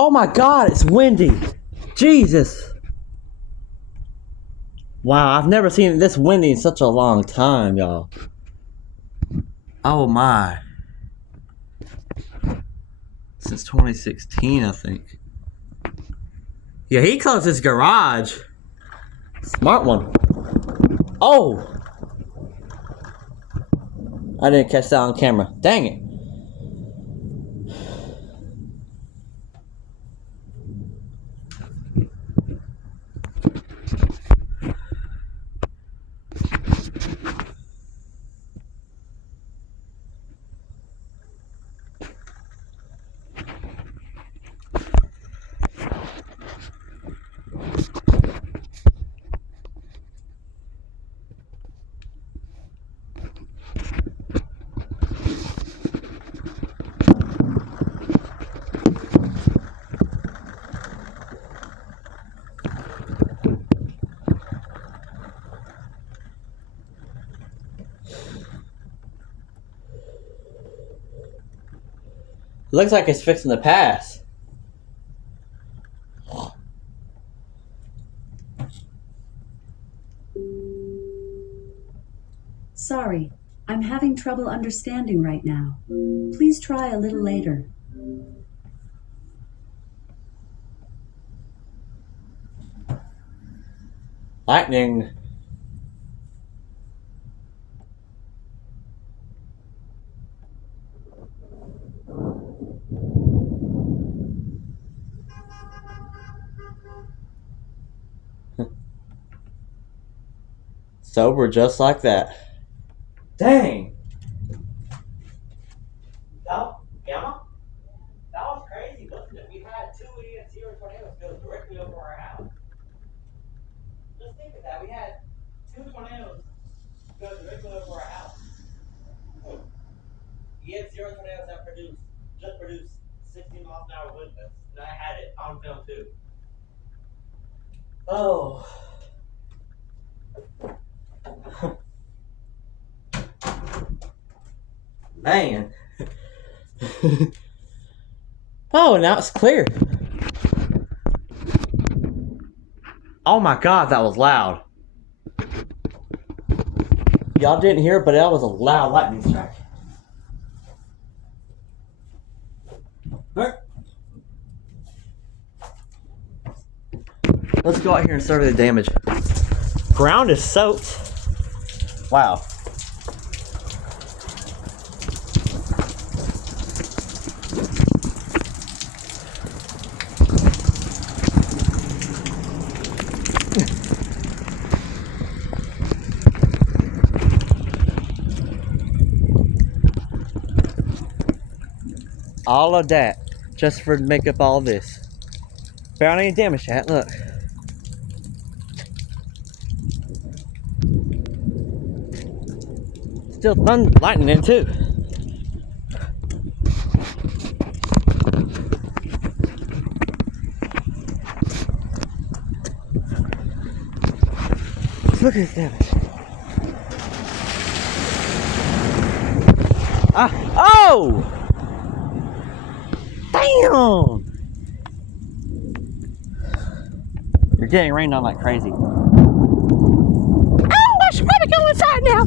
Oh my God, it's windy. Jesus. Wow, I've never seen it this windy in such a long time, y'all. Oh my. Since 2016, I think. Yeah, he closed his garage. Smart one. Oh! I didn't catch that on camera. Dang it. Looks like it's fixing to pass. Sorry, I'm having trouble understanding right now. Please try a little later. Lightning. Sober just like that. Dang. Gamma? That was crazy, wasn't it? We had two EF0 tornadoes go directly over our house. Just think of that. We had two tornadoes go directly over our house. EF0 tornadoes that just produced 60 miles an hour wind gusts. And I had it on film too. Oh. Man. Oh, now it's clear. Oh my God, that was loud. Y'all didn't hear it, but that was a loud lightning strike. Alright. Let's go out here and survey the damage. Ground is soaked. Wow. All of that just for to make up all this. Barely any damage, chat. Look. Still lightning too. Look at this damage. Oh! Damn! You're getting rained on like crazy. Oh, I should probably go inside now.